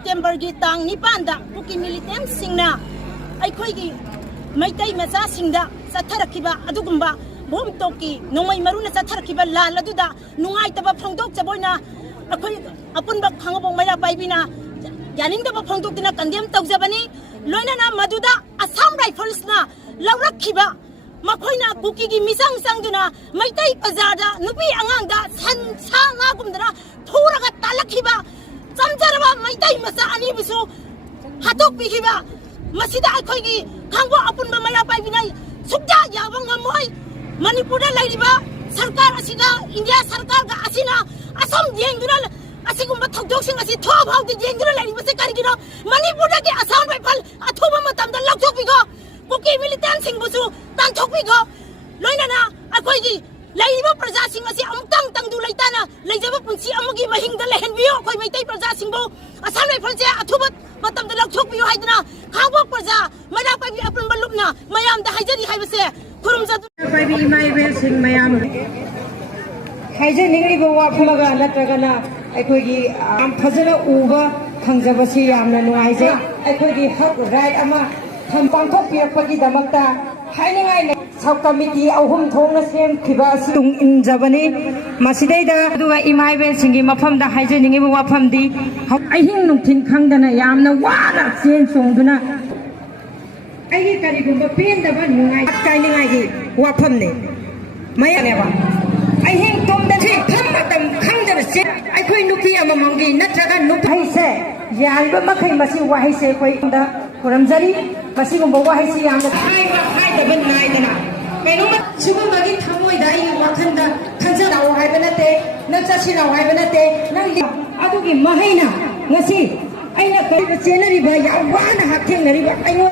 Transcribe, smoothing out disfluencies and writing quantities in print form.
ꯁꯦꯞꯇꯦꯝꯕꯔꯒꯤ ꯇꯥꯡ 9ꯗ ꯀꯨꯀꯤ ꯃꯤꯂꯤꯇꯦꯟꯠꯁꯤꯡꯅ ꯑꯩꯈꯣꯏꯒꯤ ꯃꯩꯇꯩ ꯃꯆꯥꯁꯤꯡꯗ ꯆꯠꯊꯔꯛꯈꯤꯕ ꯑꯗꯨꯒꯨꯝꯕ ꯚꯣꯝꯇꯣꯛꯀꯤ ꯅꯣꯡꯃꯩ ꯃꯔꯨꯅ ꯆꯠꯊꯔꯛꯈꯤꯕ ꯂꯥꯟ ꯑꯗꯨꯗ ꯅꯨꯡꯉꯥꯏꯇꯕ ꯐꯣꯡꯗꯣꯛꯆꯕ ꯑꯣꯏꯅ ꯑꯩꯈꯣꯏ ꯑꯄꯨꯟꯕ ꯈꯥꯡꯉꯕꯣꯛ ꯃꯩꯔꯥ ꯄꯥꯏꯕꯤꯅ ꯌꯥꯅꯤꯡꯗꯕ ꯐꯣꯡꯗꯣꯛꯇꯨꯅ ꯀꯟꯗꯦꯝ ꯇꯧꯖꯕꯅꯤ ꯂꯣꯏꯅꯅ ꯃꯗꯨꯗ ꯑꯁꯥꯝ ꯔꯥꯏꯐꯜꯁꯅ ꯂꯧꯔꯛꯈꯤꯕ ꯃꯈꯣꯏꯅ ꯀꯨꯀꯤꯒꯤ ꯃꯤꯆꯪ ꯆꯪꯗꯨꯅ ꯃꯩꯇꯩ ꯕꯖꯥꯔꯗ ꯅꯨꯄꯤ ꯑꯉꯥꯡꯗ ꯁꯟ ꯁꯥ ꯉꯥꯒꯨꯝꯗꯅ ꯐꯨꯔꯒ ꯇꯥꯜꯂꯛꯈꯤꯕ ꯆꯝꯖꯔꯕ ꯃꯩꯇꯩ ꯃꯆꯥ ꯑꯅꯤꯕꯨꯁꯨ ꯍꯥꯠꯇꯣꯛꯄꯤꯈꯤꯕ ꯃꯁꯤꯗ ꯑꯩꯈꯣꯏꯒꯤ ꯈꯥꯡꯉꯕꯣꯛ ꯑꯄꯨꯟꯕ ꯃꯩꯔꯥ ꯄꯥꯏꯕꯤꯅ ꯁꯨꯛꯌꯥ ꯌꯥꯕ ꯉꯝꯃꯣꯏ ꯃꯅꯤꯄꯨꯔꯗ ꯂꯩꯔꯤꯕ ꯁꯔꯀꯥꯔ ꯑꯁꯤꯒ ꯏꯟꯗꯤꯌꯥ ꯁꯔꯀꯥꯔꯒ ꯑꯁꯤꯅ ꯑꯁꯣꯝ ꯌꯦꯡꯗꯨꯅ ꯑꯁꯤꯒꯨꯝꯕ ꯊꯧꯗꯣꯛꯁꯤꯡ ꯑꯁꯤ ꯊꯣꯛꯑ ꯐꯥꯎꯗꯤ ꯌꯦꯡꯗꯨꯅ ꯂꯩꯔꯤꯕꯁꯤ ꯀꯔꯤꯒꯤꯅꯣ ꯃꯅꯤꯄꯨꯔꯗꯒꯤ ꯑꯁꯥꯝ ꯔꯥꯏꯐꯜ ꯑꯊꯨꯕ ꯃꯇꯝꯗ ꯂꯧꯊꯣꯛꯄꯤꯈꯣ ꯀꯨꯀꯤ ꯃꯤꯂꯤꯇꯦꯟꯠꯁꯤꯡꯕꯨꯁꯨ ꯇꯥꯟꯊꯣꯛꯄꯤꯈꯣ ꯂꯣꯏꯅꯅ ꯑꯩꯈꯣꯏꯒꯤ ꯂꯩꯔꯤꯕ ꯄ꯭ꯔꯖꯥꯁꯤꯡ ꯑꯁꯤ ꯑꯃꯨꯛꯇꯪ ꯇꯪꯗꯨ ꯂꯩꯇꯥꯅ ꯂꯩꯖꯕ ꯄꯨꯟꯁꯤ ꯑꯃꯒꯤ ꯃꯍꯤꯡꯗ ꯂꯩꯍꯟꯕꯤꯌꯨ ꯑꯩꯈꯣꯏ ꯃꯩꯇꯩ ꯄ꯭ꯔꯖꯥꯁꯤꯡꯕꯨ ꯑꯁꯥꯝ ꯔꯥꯏꯐꯜꯁꯦ ꯑꯊꯨꯕ ꯃꯇꯝꯗ ꯂꯧꯊꯣꯛꯄꯤꯌꯨ ꯍꯥꯏꯗꯅ ꯈꯥꯡꯉꯕꯣꯛ ꯄ꯭ꯔꯖꯥ ꯃꯩꯔꯥ ꯄꯥꯏꯕꯤ ꯑꯄꯨꯟꯕ ꯂꯨꯞꯅ ꯃꯌꯥꯝꯗ ꯍꯥꯏꯖꯔꯤ ꯍꯥꯏꯕꯁꯦ ꯈꯨꯔꯨꯝꯖꯗꯨꯅ ꯄꯥꯏꯕꯤ ꯏꯃꯥ ꯏꯕꯦꯜꯁꯤꯡ ꯃꯌꯥꯝ ꯍꯥꯏꯖꯅꯤꯡꯂꯤꯕ ꯋꯥꯐꯝꯒ ꯅꯠꯇ꯭ꯔꯒꯅ ꯑꯩꯈꯣꯏꯒꯤ ꯌꯥꯝ ꯐꯖꯅ ꯎꯕ ꯐꯪꯖꯕꯁꯤ ꯌꯥꯝꯅ ꯅꯨꯡꯉꯥꯏꯖꯩ ꯑꯩꯈꯣꯏꯒꯤ ꯍꯛ ꯔꯥꯏꯠ ꯑꯃ ꯄꯥꯡꯊꯣꯛꯄꯤꯔꯛꯄꯒꯤꯗꯃꯛꯇ ꯍꯥꯏꯅꯤꯡꯉꯥꯏ ꯁꯕ ꯀꯃꯤꯇꯤ 3 ꯊꯣꯛꯅ ꯁꯦꯝꯈꯤꯕ ꯑꯁꯤ ꯇꯨꯡ ꯏꯟꯖꯕꯅꯤ ꯃꯁꯤꯗꯩꯗ ꯑꯗꯨꯒ ꯏꯃꯥ ꯏꯕꯦꯜꯁꯤꯡꯒꯤ ꯃꯐꯝꯗ ꯍꯥꯏꯖꯅꯤꯡꯉꯤꯕ ꯋꯥꯐꯝꯗꯤ ꯑꯍꯤꯡ ꯅꯨꯡꯊꯤꯜ ꯈꯪꯗꯅ ꯌꯥꯝꯅ ꯋꯥꯅ ꯆꯦꯟ ꯆꯣꯡꯗꯨꯅ ꯑꯩꯒꯤ ꯀꯔꯤꯒꯨꯝꯕ ꯄꯦꯟꯗꯕ ꯅꯨꯡꯉꯥꯏ ꯀꯥꯏꯅꯤꯡꯉꯥꯏꯒꯤ ꯋꯥꯐꯝꯅꯤ ꯃꯌꯥꯝꯅꯦꯕ ꯑꯍꯤꯡ ꯇꯨꯝꯗꯁꯤ ꯃꯇꯝ ꯈꯪꯗꯅ ꯑꯩꯈꯣꯏ ꯅꯨꯄꯤ ꯑꯃꯃꯝꯒꯤ ꯅꯠꯇ꯭ꯔꯒ ꯅꯨꯄꯤꯁꯦ ꯌꯥꯔꯤꯕ ꯃꯈꯩ ꯃꯁꯤ ꯋꯥꯍꯩꯁꯦ ꯑꯩꯈꯣꯏꯗ ꯈꯨꯔꯝꯖꯔꯤ ꯃꯁꯤꯒꯨꯝꯕ ꯋꯥꯍꯩꯁꯤ ꯌꯥꯝꯅ ꯍꯥꯏꯗꯕ ꯅꯥꯏꯗꯅ ꯀꯩꯅꯣꯝꯃ ꯁꯤꯒꯨꯝꯕꯒꯤ ꯊꯃꯣꯏꯗ ꯑꯩꯒꯤ ꯋꯥꯈꯜꯗ ꯈꯟꯖꯔꯛꯑꯣ ꯍꯥꯏꯕ ꯅꯠꯇꯦ ꯅꯪ ꯆꯠꯁꯤꯜꯂꯛꯑꯣ ꯍꯥꯏꯕ ꯅꯠꯇꯦ ꯅꯪ ꯑꯗꯨꯒꯤ ꯃꯍꯩꯅ ꯉꯁꯤ ꯑꯩꯅ ꯀꯔꯤꯕ ꯆꯦꯟꯅꯔꯤꯕ ꯌꯥꯝ ꯋꯥꯅ ꯍꯛꯊꯦꯡꯅꯔꯤꯕ ꯑꯩꯉꯣꯟꯗ